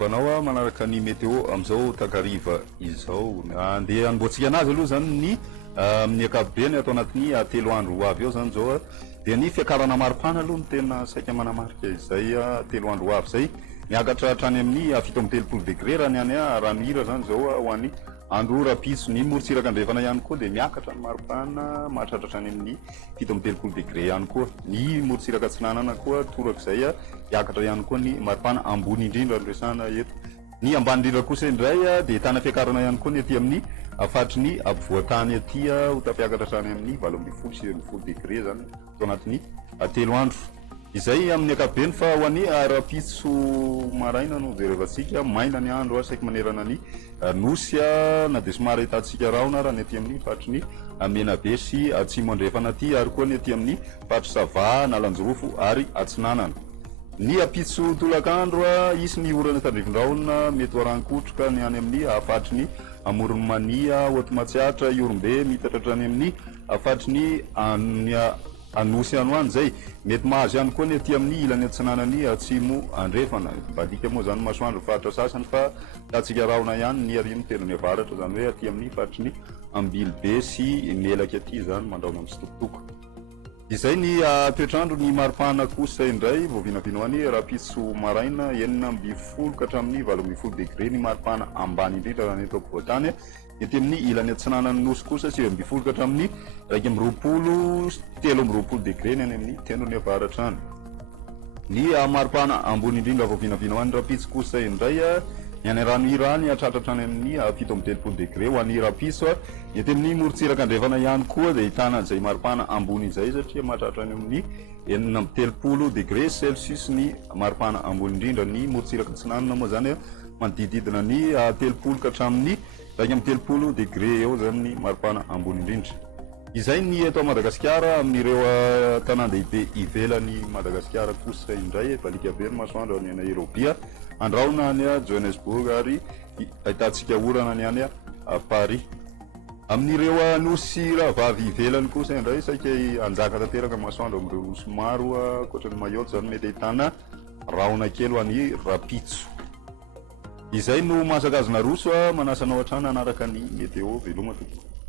manabanao manaraka ny météo amizao takariva izao andeha anomboantsika anazy aloha zany ny amin'ny ankapobeny atao anatin'ny telo andro avy eo zany zao dia ny fiakarana maripana aloha ny tena saika manamarika izay telo andro avy zay miakatra hatrany amin'ny fito amby telopolo degré raha ny any ranira zany zao ho an'ny andro rapitso ny morotsiraka andrefana ihany koa dia miakatra ny maripana mahatratra hatrany amin'ny fito amby telopolo degré ihany koa ny morotsiraka atsinanana koa torak'izay miakatra ihany koa ny maripana ambony indrindra andresana eto ny ambany indrindra kosa indray dia tana fiakarana ihany koa ny aty amin'ny afatry ny ampovoantany aty ho tafiakatra hatrany amin'ny valo amby folo sy folo degré zany tao anatin'ny telo andro izay amin'ny ankapobeny fa ho an'ny rapitso maraina no jerevantsika maina ny andro saika manerana ny nosy na dia somary ahitantsika raona raha ny aty amin'ny fatry ny menabe sy atsimo andrefana aty ary koa ny aty amin'ny fatry sava na lanjorofo ary atsinanana ny apitso tolakandro isy ny orana tandrivindraona mety hoarankotroka ny any amin'ny afatry ny amorony mania otomatsiatra iorombe mitatra any amin'ny afatry ny anosy ano any zay mety mahazo ihany koa ny aty amin'ny ilany atsinanany atsimo andrefana badika moa zany masoandro faritra sasany fa tatsika raona ihany ny arimo tenony avaratra zany hoe aty amin'ny fatry ny ambilibe sy melaky aty zany mandraona amin'ny sitokotoko izay ny toetrandro ny maripana kosa indray voavinavina any rapitso maraina enina amby folo ka hatramin'ny valo amby folo degré ny maripana ambany indrindra raha ny atao ampovoantany ety amin'ny ilany atsinanany nosy kosa sivy amby folo ka hatramin'ny raiky amby roapolo telo amby roapolo degré ny any amin'ny tendrony avaratra any ny maripana ambony indrindra voavinavina ho any rapitso kosa indray ny any rano irany hatratratra any amin'ny fito amby telopolo degré ho an'ny rapitso ety amin'ny morotsiraka andrefana ihany koa dia ahitana zay maripana ambony izay satria mahatratra any amin'ny enina amby telopolo degré celsius ny maripana ambony indrindra ny morotsiraka atsinanana moa zany manodididina ny telopolo ka hatramin'ny raiky amby telopolo degré eo zany ny maripana ambony indrindra izay ny eto Madagasikara amin'ireo tanàn-dehibe ivelan'ny Madagasikara kosa indray balika very masoandro any Nairobi andraona any Johannesburg ary ahitantsika orana ny any Paris amin'ireo nosy rahavavy ivelany kosa indray saika anjaka tanteraka masoandro amin'ireo nosy maro akoatra ny Mayotte zany mety ahitana raona kely ho an'ny rapitso izay no masakazona roso manasanao hatrany anaraka ny météo veloma tokoa